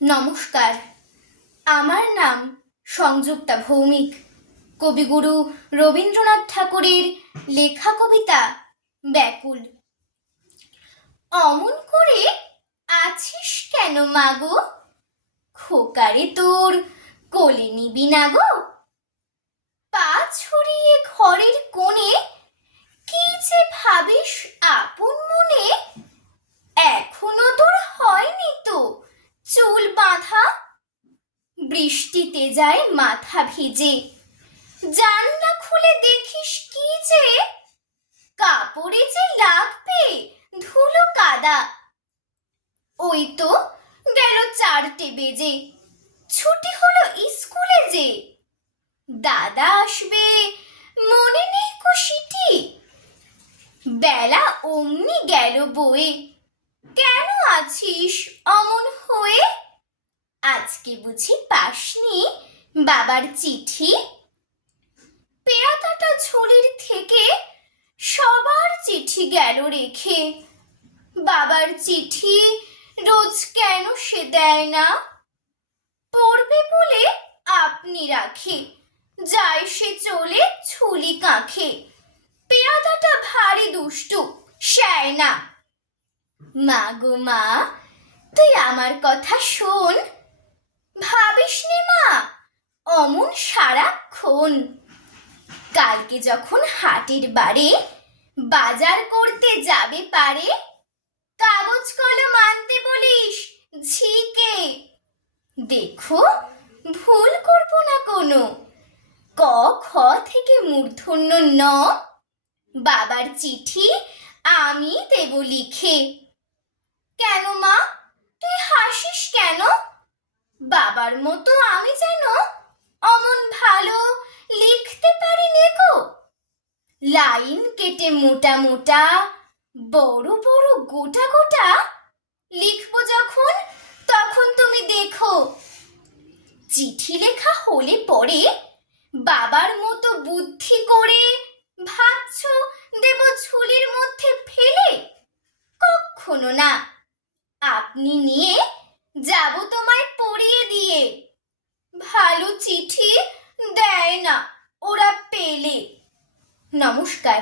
নমস্কার। আমার নাম সংযুক্তা ভৌমিক। কবিগুরু রবীন্দ্রনাথ ঠাকুরের লেখা কবিতা ব্যাকুল। অমন করে আছিস কেন মাগো খোকারে তোর কোলে নিবি না গো? পা ছড়িয়ে ঘরের কোণে কি যে ভাবিস আপন মনে এখনও তোর হয়নি তো চুল বাঁধা বৃষ্টিতে যায় মাথা ভিজে। জানলা খুলে দেখিস কি যে, কাপড়ে যে লাগবে ধুলো কাদা। ওই তো গেল চারটে বেজে, ছুটি হলো স্কুলে যে। দাদা আসবে, মনে নেই কুশিটি বেলা অমনি গেল বয়ে কেন আছিস? অমন আজকে বুঝি পাসনি? বাবার চিঠি? পেয়াদাটা ঝুলির থেকে সবার চিঠি গেল রেখে। বাবার চিঠি রোজ কেন সে দেয় না? পড়বে বলে আপনি রাখে, যায় সে চলে ছুলি কাঁখে। পেয়াদাটা ভারী দুষ্টু শ্যায় না। মা গো মা, তুই আমার কথা শোন। ভাবিস নে মা? অমন সারাক্ষণ। কালকে যখন হাটের বারে বাজার করতে যাবে পারে, কাগজ কলম আনতে বলিস, ঝিকে। দেখো, ভুল করব না কোনো। ক, খ থেকে মূর্ধন্য ন, বাবার চিঠি আমি দেব লিখে। কেন মা তুই হাসিস কেন বাবার মতো আমি যেন অমন ভালো লিখতে পারি নেকো লাইন কেটে মোটা মোটা, বড় বড় গোটা গোটা লিখব যখন, তখন তুমি দেখো, চিঠি লেখা হলে পরে বাবার মতো বুদ্ধি করে ভাবছ দেব ঝুলির মধ্যে ফেলে? কখনো না। আপনি নিয়ে যাব তোমায় দিয়ে। ভালো চিঠি দেয় না ওরা পেলে। নমস্কার।